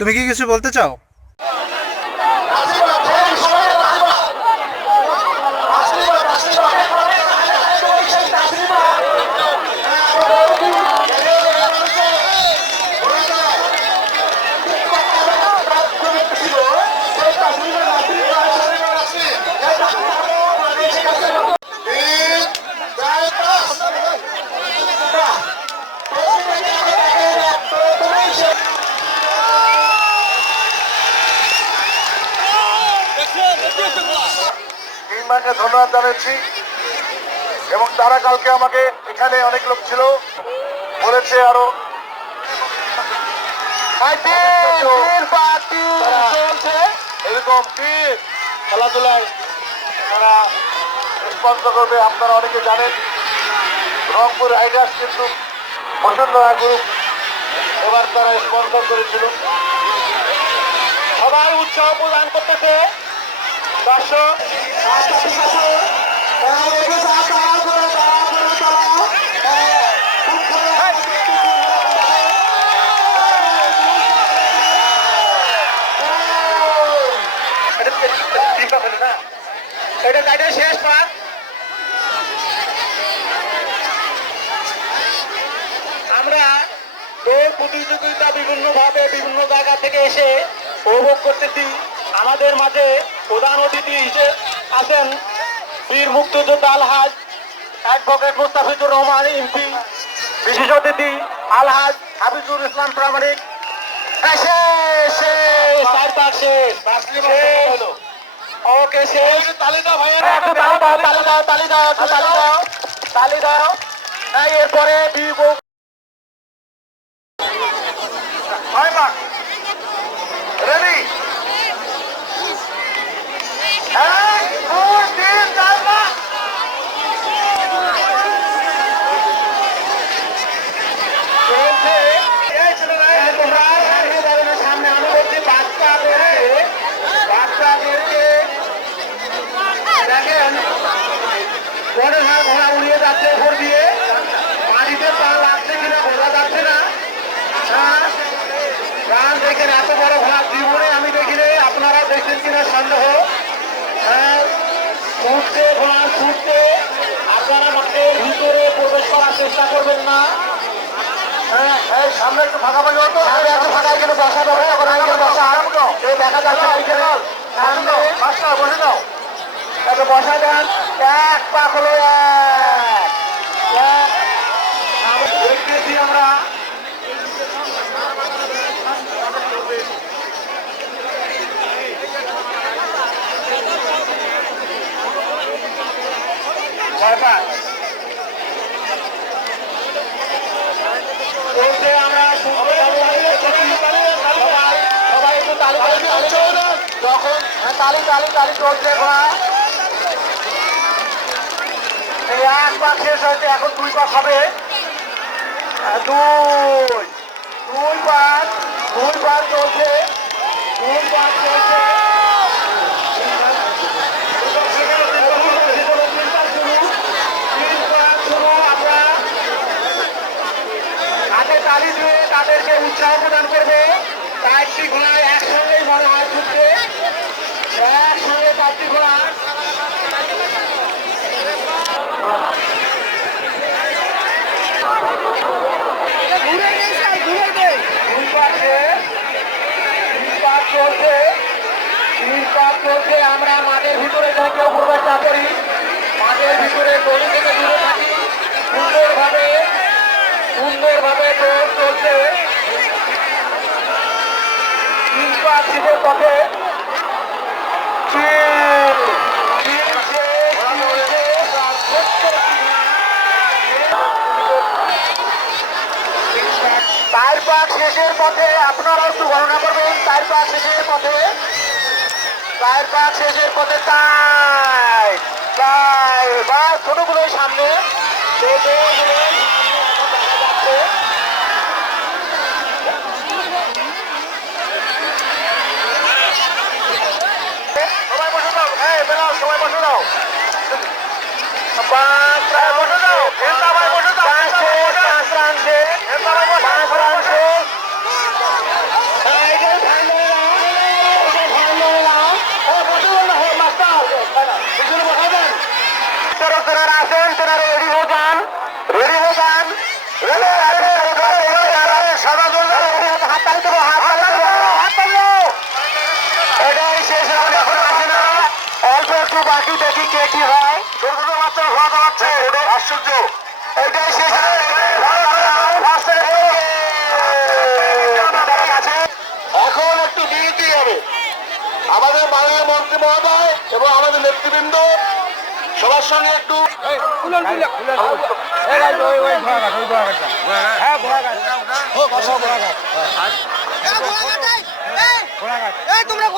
তুমি কি কিছু বলতে চাও? নির্মাণকে ধন্যবাদ জানাচ্ছি এবং তারা কালকে আমাকে এখানে অনেক লোক ছিল বলেছে আরো এরকম খেলাধুলায় তারা স্পন্সর করবে। আপনারা অনেকে জানেন রংপুর রাইডার্স কিন্তু বসুন্ধরা গ্রুপ এবার তারা স্পন্সর করেছিল। সবাই উৎসাহ প্রদান করতেছে দর্শক। এটা শেষ পাক। আমরা দৌড় প্রতিযোগিতা বিভিন্নভাবে বিভিন্ন জায়গা থেকে এসে উপভোগ করতেছি। আমাদের মাঝে প্রধান অতিথি হিসেবে আছেন বীর মুক্তিযোদ্ধা আলহাজ অ্যাডভোকেট মুস্তাফিজুর রহমান এমপি, বিশেষ অতিথি আলহাজ হাফিজুল ইসলাম প্রামাণিক। ওকে শেষ। তালি দাও ভাইয়া, একটু তালি দাও, তালি দাও, তালি দাও, একটু তালি দাও, তালি দাও। এরপরে রেডি সামনে আমি বলছি বাচ্চাদেরকে দেখেন মনে হয় ঘোড়া উড়িয়ে যাচ্ছে উপর দিয়ে, মাটিতে পা লাগছে কিনা বোঝা যাচ্ছে না। গান দেখেন এত বড় ঘোড়া জীবনে আমি দেখিনি, আপনারা দেখছেন কিনা সন্দেহ। ছুটতে ঘোড়া ছুটতে, আপনারা মাঠের ভিতরে প্রবেশ করার চেষ্টা করবেন না। সামনে একটু ফাঁকা পাই হতো, একটু ফাঁকা এখানে বসা দেবে, এখন এখানে বসা দেখা যাচ্ছে বসে দাও, একটু বসা দেন। এক পাক হলো দেখতেছি আমরা সবাই একটু তালি যখন তালি তালি তালি চলছে এই এক পাক শেষ হয়েছে, এখন দুই পাক হবে। দুই পাক চলছে, দুই পাক চলছে। তালি দিয়ে তাদেরকে উৎসাহ প্রদান করবে। চারটি ঘোড়া একসঙ্গেই মনে হয় ছুটছে, একসঙ্গে চারটি ঘোড়া। চলছে, আমরা মাঠের ভিতরে যেন কেউ প্রবেশ না করি, মাঠের ভিতরে গলি থেকে দূরে থাকি। সুন্দরভাবে দৌড় চলছে শীতের পথে। চার পাক শেষের পথে, আপনারা একটু গণনা করবেন। চার পাক শেষের পথে, চার পাক শেষের পথে বা ছোটগুলোই সামনে দেখা যাচ্ছে। সবাই বসে দাও, বেরাও, সবাই বসে দাও, বসে দাও, বসে দাও, বসে দাও, পাঁচ রান শেষ। তেনারা আসেন, তেনারা রেডি হয়ে যান, রেডি হয়ে যান। এটাই শেষ, এখন আসে না, অল্প একটু বাকি, দেখি কে কি হয়। ছোট ছোট বাচ্চা খাওয়া দাওয়াচ্ছে, এটাই আশ্চর্য। এটাই শেষ আছে, এখন একটু বিরতি হবে। আমাদের মাননীয় মন্ত্রী মহোদয় এবং আমাদের নেতৃবৃন্দ সবার সঙ্গে একটু তোমরা